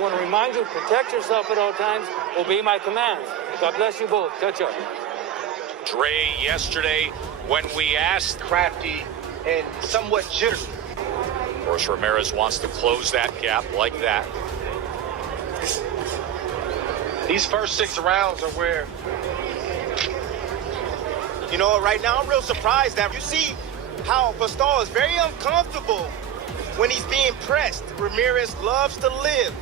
I want to remind you, protect yourself at all times. Obey my commands. God bless you both. Catch up. Dre, yesterday, when we asked, crafty and somewhat jittery. Of course, Ramirez wants to close that gap like that. These first 6 rounds are where, you know, right now I'm real surprised that you see how Postol is very uncomfortable when he's being pressed. Ramirez loves to live.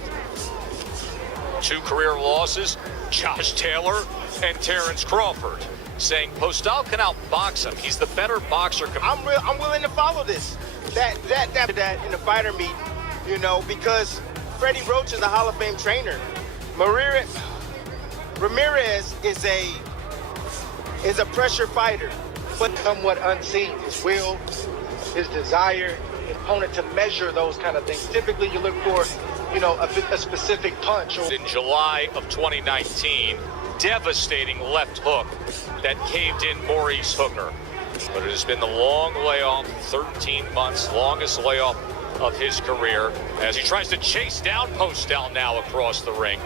2 career losses, Josh Taylor and Terrence Crawford, saying Postol can outbox him. He's the better boxer. I'm willing to follow this. That in the fighter meet, you know, because Freddie Roach is a Hall of Fame trainer. Ramirez is a pressure fighter, but somewhat unseen. His will, his desire, his opponent to measure those kind of things. Typically, you look for, you know, a specific punch. In July of 2019, devastating left hook that caved in Maurice Hooker. But it has been the long layoff, 13 months, longest layoff of his career, as he tries to chase down Postol now across the ring.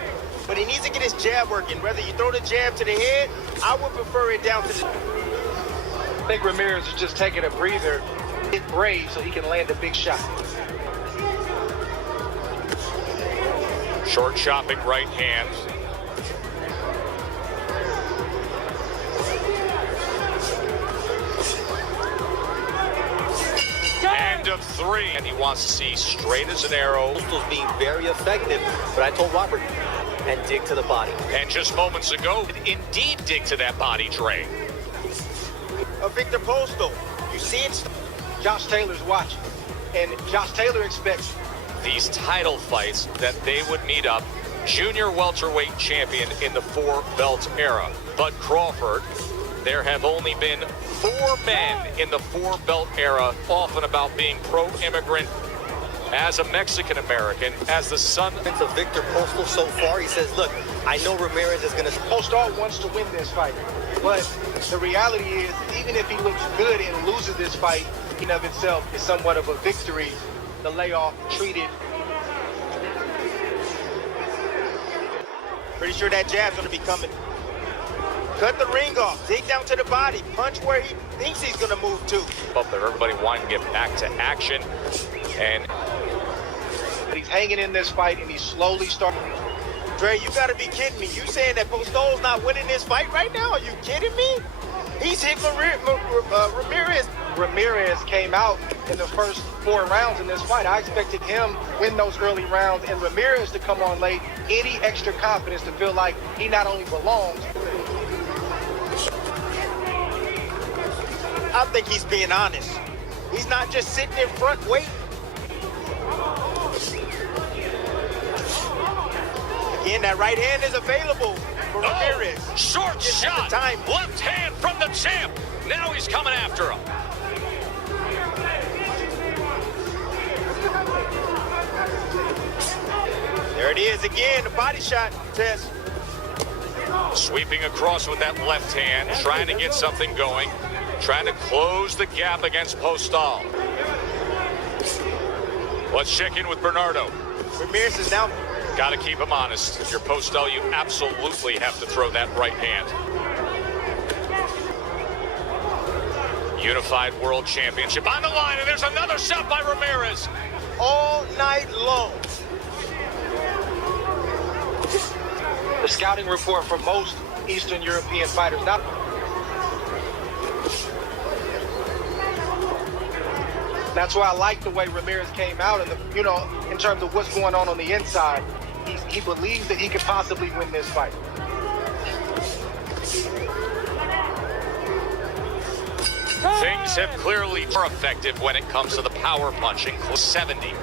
But he needs to get his jab working. Whether you throw the jab to the head, I would prefer it down to the... I think Ramirez is just taking a breather, get brave so he can land a big shot. Short chopping right hand. End of 3, and he wants to see straight as an arrow. Postol's being very effective, but I told Robert, and dig to the body. And just moments ago, indeed dig to that body, Dre. Viktor Postol, you see it? Josh Taylor's watching, and Josh Taylor expects these title fights that they would meet up. Junior welterweight champion in the 4-belt era. But Crawford, there have only been 4 men in the 4-belt era, often about being pro-immigrant. As a Mexican-American, as the son of Viktor Postol so far, he says, look, I know Ramirez is going to... Postol wants to win this fight, but the reality is, even if he looks good and loses this fight, in of itself is somewhat of a victory. The layoff treated. Pretty sure that jab's going to be coming. Cut the ring off, dig down to the body, punch where he thinks he's going to move to. Up there, everybody wanting to get back to action, and he's hanging in this fight, and he's slowly starting. Dre, you got to be kidding me. You saying that Postol's not winning this fight right now? Are you kidding me? He's hit Ramirez. Ramirez came out in the first 4 rounds in this fight. I expected him win those early rounds and Ramirez to come on late. Any extra confidence to feel like he not only belongs. I think he's being honest. He's not just sitting in front waiting. Again, that right hand is available for Ramirez. Short just shot, time. left hand from the champ. Now he's coming after him. There it is again, the body shot test. Sweeping across with that left hand, trying to get something going, trying to close the gap against Postol. Let's check in with Bernardo. Ramirez is down. Got to keep him honest. If you're Postol, you absolutely have to throw that right hand. Unified World Championship on the line, and there's another shot by Ramirez. All night long. The scouting report for most Eastern European fighters. That's why I like the way Ramirez came out, and in terms of what's going on the inside. He believes that he could possibly win this fight. Things have clearly been effective when it comes to the power punching. 70.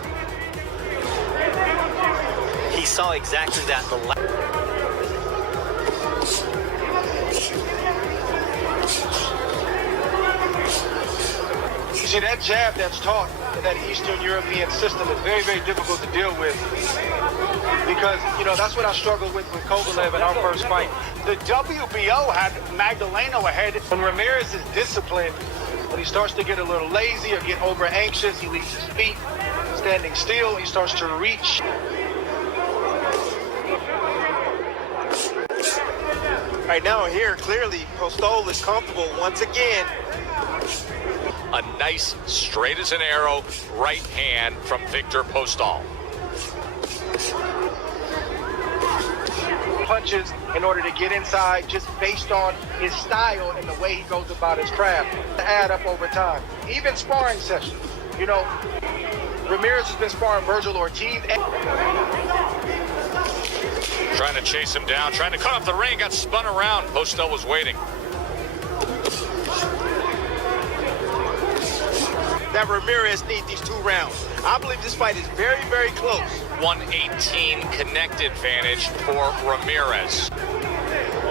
He saw exactly that in the last. You see, that jab that's taught in that Eastern European system is very, very difficult to deal with. Because, that's what I struggled with Kovalev in our first fight. The WBO had Magdaleno ahead. When Ramirez is disciplined, when he starts to get a little lazy or get over anxious, he leaves his feet standing still, he starts to reach. Right now here, clearly, Postol is comfortable once again. A nice, straight as an arrow, right hand from Viktor Postol. Punches in order to get inside just based on his style and the way he goes about his craft to add up over time. Even sparring sessions. You know, Ramirez has been sparring Vergil Ortiz. Trying to chase him down, trying to cut off the ring, got spun around. Postol was waiting. That Ramirez needs these 2 rounds. I believe this fight is very, very close. 118 connected advantage for Ramirez.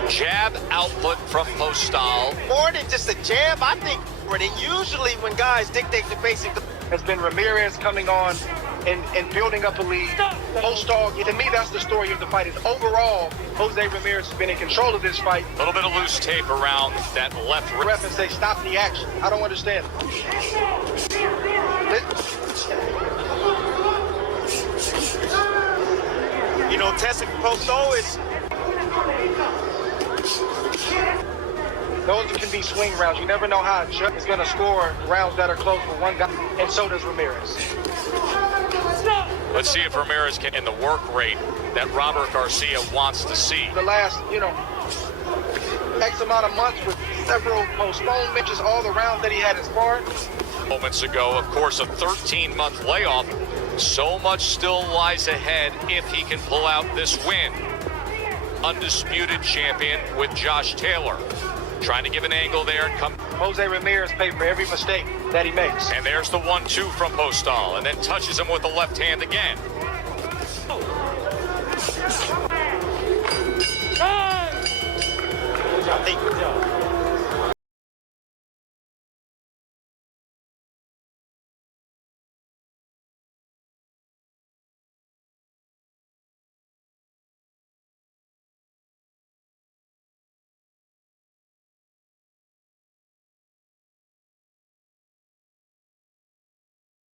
Jab output from Postol. More than just a jab, I think. And usually when guys dictate the basic, Has been Ramirez coming on and building up a lead. Postol, to me, that's the story of the fight. Is overall, Jose Ramirez has been in control of this fight. A little bit of loose tape around that left wrist. Ref and say, stop the action. I don't understand. you know, testing Postol is. Those can be swing rounds. You never know how a judge is going to score rounds that are close for one guy, and so does Ramirez. Let's see if Ramirez can in the work rate that Robert Garcia wants to see. The last, X amount of months with several postponed matches, all the rounds that he had in sparring. Moments ago, of course, a 13-month layoff. So much still lies ahead if he can pull out this win. Undisputed champion with Josh Taylor. Trying to give an angle there and come. Jose Ramirez paid for every mistake that he makes. And there's the 1-2 from Postol, and then touches him with the left hand again. I think